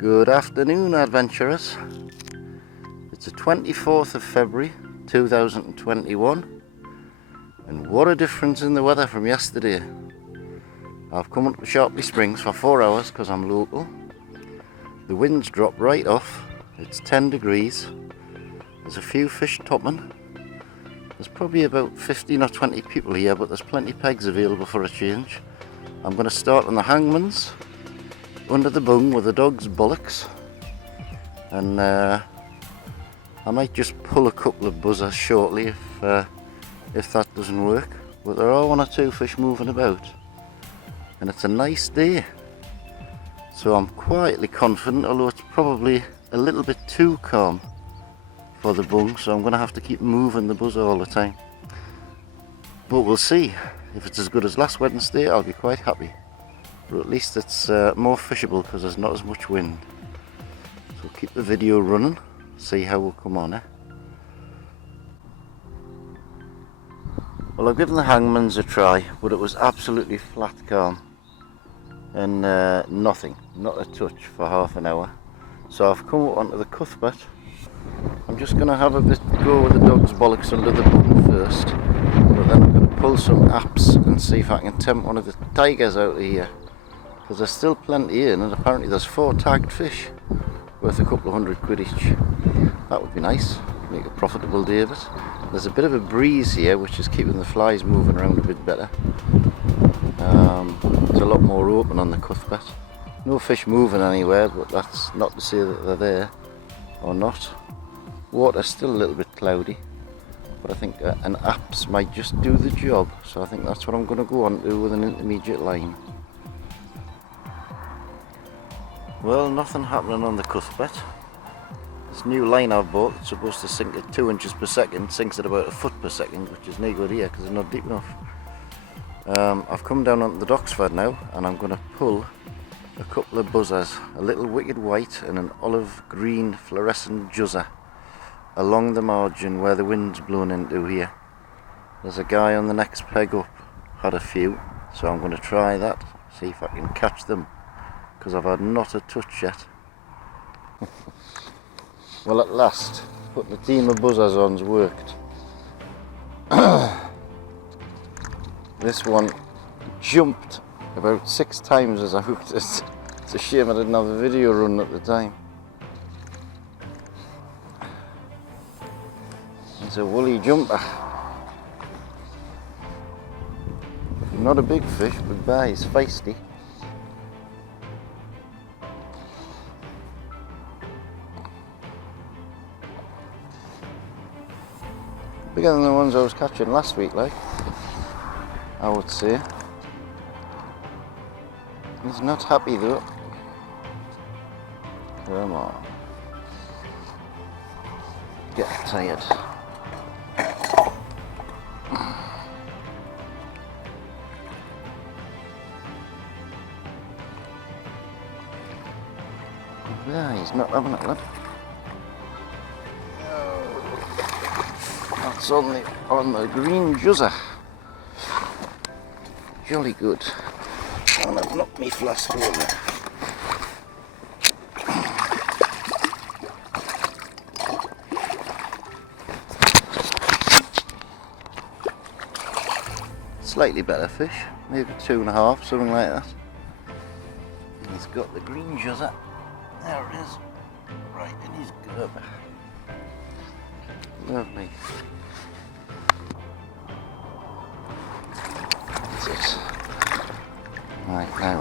Good afternoon, adventurers. It's the 24th of February 2021, and what a difference in the weather from yesterday. I've come up to Sharpley Springs for 4 hours because I'm local. The wind's dropped right off. It's 10 degrees. There's a few fish topping. There's probably about 15 or 20 people here, but there's plenty of pegs available for a change. I'm going to start on the hangman's under the bung with the dog's bullocks, and I might just pull a couple of buzzers shortly if that doesn't work. But there are 1 or 2 fish moving about, and it's a nice day, so I'm quietly confident, although it's probably a little bit too calm for the bung, so I'm going to have to keep moving the buzzer all the time. But we'll see. If it's as good as last Wednesday, I'll be quite happy. But at least it's more fishable because there's not as much wind. So keep the video running, see how we'll come on. Well, I've given the hangman's a try, but it was absolutely flat calm. And nothing, not a touch for half an hour. So I've come up onto the Cuthbert. I'm just going to have a bit go with the dog's bollocks under the bung first, but then I'm going to pull some apps and see if I can tempt one of the tigers out of here, because there's still plenty in, and apparently there's 4 tagged fish worth a couple of £100 each. That would be nice, make a profitable day of it. There's a bit of a breeze here which is keeping the flies moving around a bit better. It's a lot more open on the Cuthbert. No fish moving anywhere, but that's not to say that they're there or not. Water's still a little bit cloudy, but I think an apps might just do the job, so I think that's what I'm going to go on to with an intermediate line. Well, nothing happening on the Cuthbert. This new line I've bought, it's supposed to sink at 2 inches per second, sinks at about a foot per second, which is no good here because it's not deep enough. I've come down onto the Doxford now, and I'm going to pull a couple of buzzers, a little wicked white and an olive green fluorescent juzzer, along the margin where the wind's blown into here. There's a guy on the next peg up, had a few, so I'm going to try that, see if I can catch them, because I've had not a touch yet. Well, at last, putting a team of buzzers on's worked. This one jumped about 6 times as I hooked it. It's a shame I didn't have the video run at the time. It's a woolly jumper. Not a big fish, but bah, he's feisty. Bigger than the ones I was catching last week, like, I would say. He's not happy though. Come on. Get tired. Yeah, he's not having it, lad. That's on the green juzzer. Jolly good. And I've knocked me flask over. Slightly better fish, maybe 2.5, something like that. And he's got the green juzzer. There it is, right in his gurb. Lovely. That's it. Right now.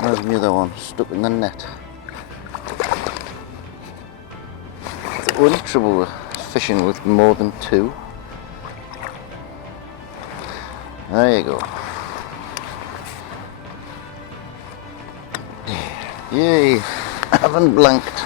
There's the other one stuck in the net. The only trouble with fishing with more than 2. There you go. Yay, I haven't blanked.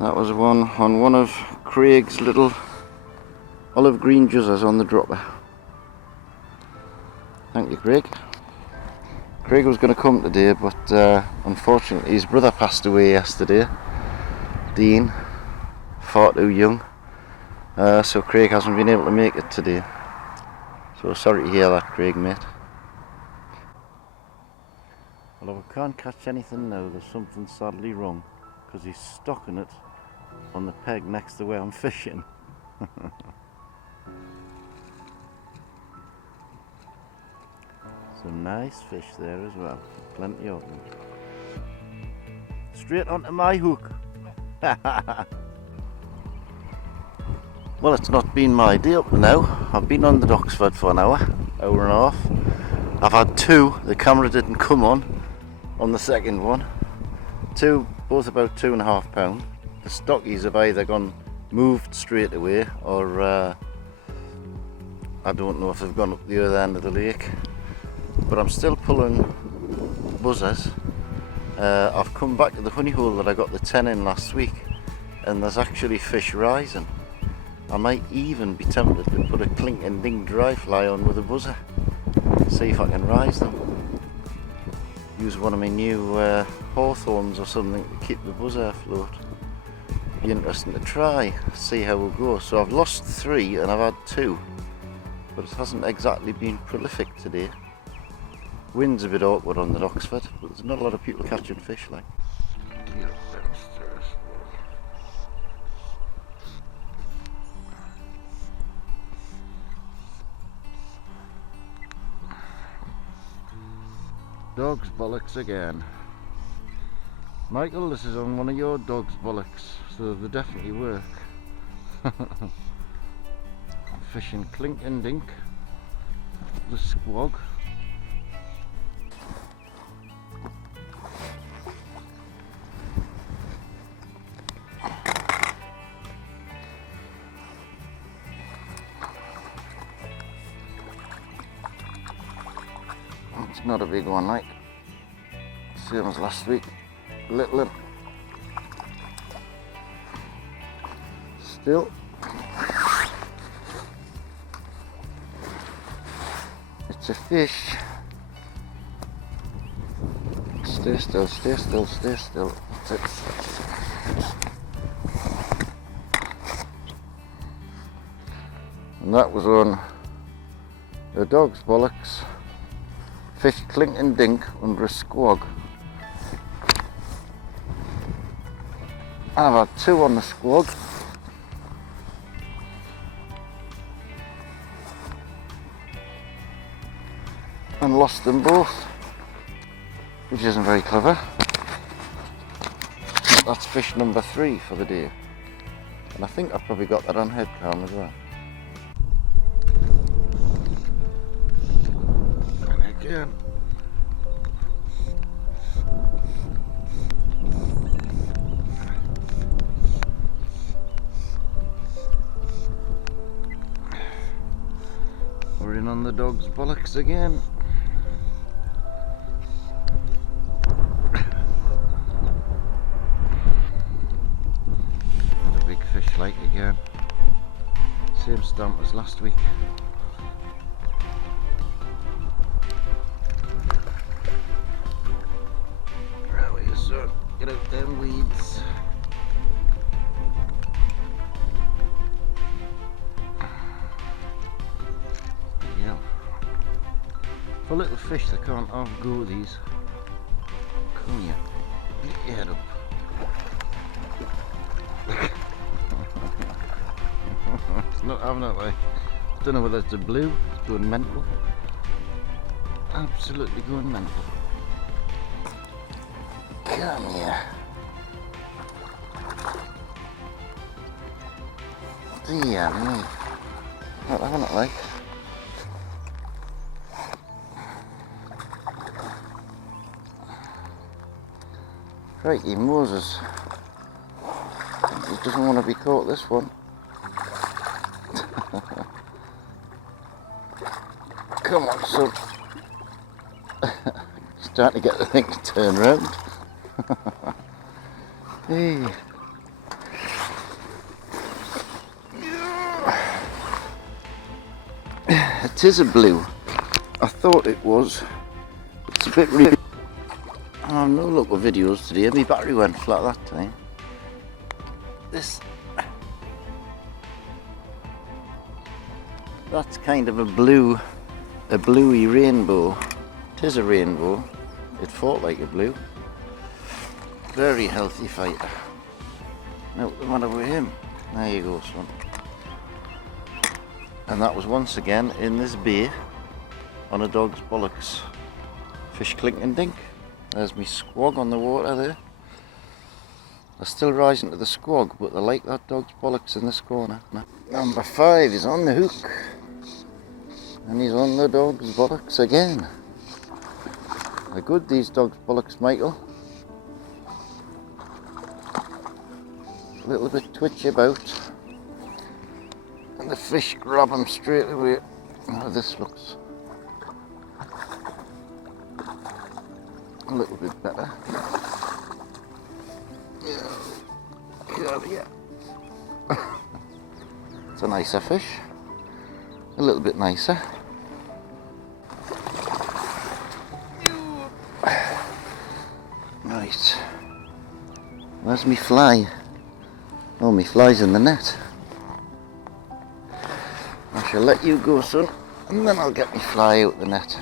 That was one on one of Craig's little olive green juzzers on the dropper. Thank you, Craig. Craig was going to come today, but unfortunately his brother passed away yesterday, Dean, far too young, So Craig hasn't been able to make it today. So sorry to hear that, Craig, mate. Well, if I can't catch anything now, there's something sadly wrong, because he's stocking it on the peg next to where I'm fishing. Some nice fish there as well, plenty of them. Straight onto my hook. Well, it's not been my day up to now. I've been on the Doxford for an hour and a half. I've had two. The camera didn't come on the second one. Two, both about £2.5. The stockies have either moved straight away, or I don't know if they've gone up the other end of the lake. But I'm still pulling buzzers. I've come back to the honey hole that I got the 10 in last week, and there's actually fish rising. I might even be tempted to put a clink and ding dry fly on with a buzzer, see if I can rise them. Use one of my new hawthorns or something to keep the buzzer afloat. Be interesting to try, see how it goes. So I've lost 3 and I've had 2, but it hasn't exactly been prolific today. Wind's a bit awkward on the Doxford, but there's not a lot of people catching fish like. Dog's bollocks again. Michael, this is on one of your dog's bollocks, so they definitely work. I'm fishing clink and dink, the squog. It's not a big one, like same as last week. Little one. Still, it's a fish. Stay still, stay still, stay still. That's it. And that was on the dog's bollocks. Fish clink and dink under a squog. I've had 2 on the squog. And lost them both, which isn't very clever. That's fish number 3 for the day. And I think I've probably got that on head cam as well. Again. We're in on the dog's bollocks again. Not a big fish like again. Same stamp as last week. Get out them weeds. Yeah. For little fish that can't outgo these. Come here. Get your head up. It's not having it like. I don't know whether it's a blue, it's going mental. Absolutely going mental. Come here. Dear me. Not having it like. Crikey Moses. He doesn't want to be caught, this one. Come on, son. Starting to get the thing to turn round. Hey. It is a blue. I thought it was. It's a bit really. Oh, no local videos today. My battery went flat that time. This That's kind of a bluey rainbow. It is a rainbow. It fought like a blue. Very healthy fighter. Now, what's the matter with him? There you go, son. And that was once again in this bay on a dog's bollocks. Fish clink and dink. There's me squog on the water there. They're still rising to the squog, but they like that dog's bollocks in this corner. Number 5 is on the hook. And he's on the dog's bollocks again. They're good, these dog's bollocks, Michael. A little bit twitchy about. And the fish grab them straight away. How this looks. A little bit better. Yeah. It's a nicer fish. A little bit nicer. Right. Where's me fly? Oh, me fly's in the net. I shall let you go, son, and then I'll get me fly out the net.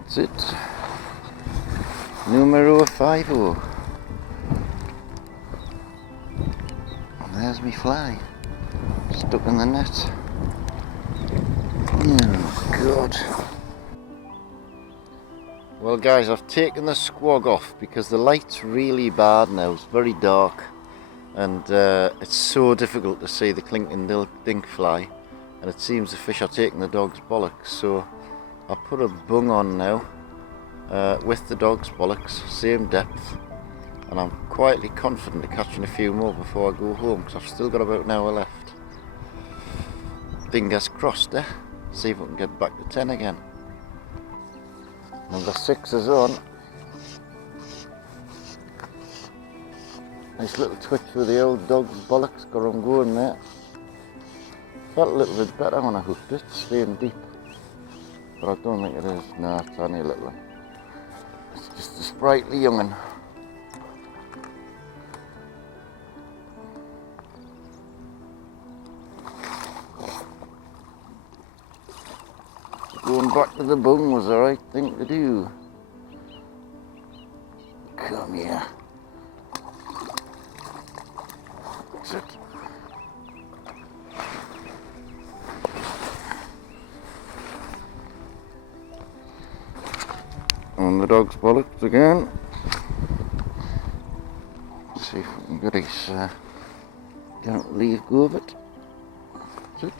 That's it. Numero 50. And there's me fly. Stuck in the net. Oh, God. Well, guys, I've taken the squog off because the light's really bad now. It's very dark, and it's so difficult to see the clink and dink fly, and it seems the fish are taking the dog's bollocks. So I put a bung on now with the dog's bollocks, same depth, and I'm quietly confident of catching a few more before I go home, because I've still got about an hour left. Fingers crossed, eh? See if I can get back to 10 again. Number 6 is on. Nice little twitch with the old dog's bollocks, got him going there. Felt a little bit better when I hooked it, staying deep. But I don't think it is. No, it's only a little one. It's just a sprightly young'un. Going back to the bung was the right thing to do. Come here. That's it. On the dog's bollocks again. Let's see if we can get his don't leave go of it. That's it.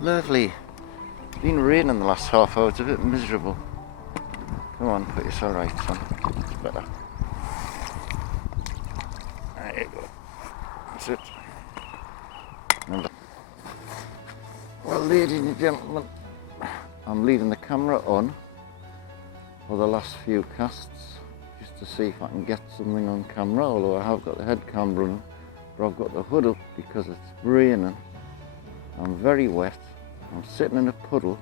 Lovely. It's been raining the last half hour, it's a bit miserable. Come on, put yourself right, son. It's better. There you go. That's it. Well, ladies and gentlemen, I'm leaving the camera on for the last few casts, just to see if I can get something on camera, although I have got the head cam running, but I've got the hood up because it's raining. I'm very wet. I'm sitting in a puddle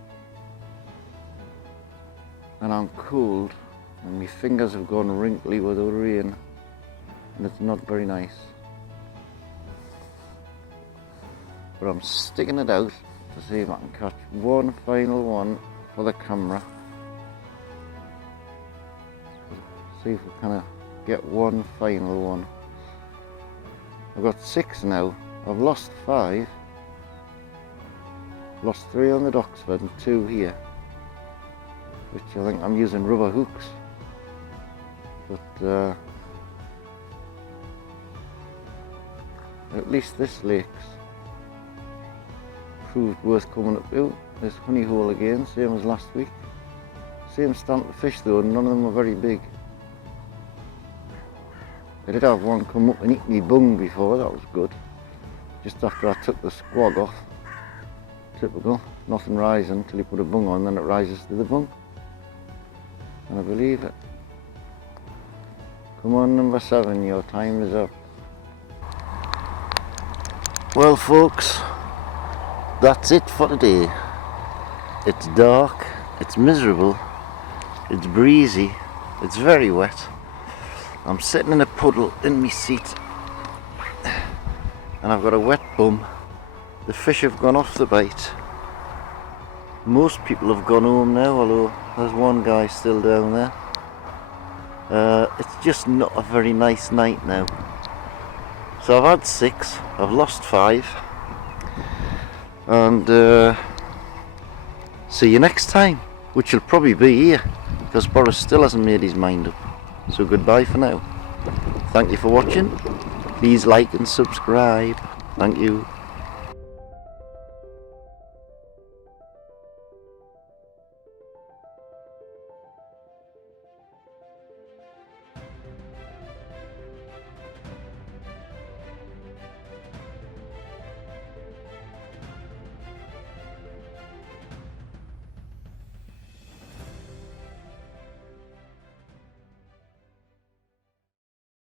and I'm cold, and my fingers have gone wrinkly with the rain, and it's not very nice. But I'm sticking it out to see if I can catch one final one for the camera. See if we kind of get one final one. I've got 6 now. I've lost 5. Lost 3 on the Doxford and 2 here, which I think I'm using rubber hooks, but at least this lake's proved worth coming up to. This honey hole again, same as last week. Same stamp of fish though, none of them are very big. I did have one come up and eat me bung before, that was good. Just after I took the squog off. Typical, nothing rising until you put a bung on, then it rises to the bung. And I believe it. Come on, number 7, your time is up. Well folks, that's it for today. it's dark, it's miserable, it's breezy, it's very wet. I'm sitting in a puddle in my seat and I've got a wet bum. The fish have gone off the bait. Most people have gone home now, although there's one guy still down there. It's just not a very nice night now. So I've had 6, I've lost 5, and see you next time, which will probably be here, because Boris still hasn't made his mind up. So goodbye for now. Thank you for watching. Please like and subscribe. Thank you.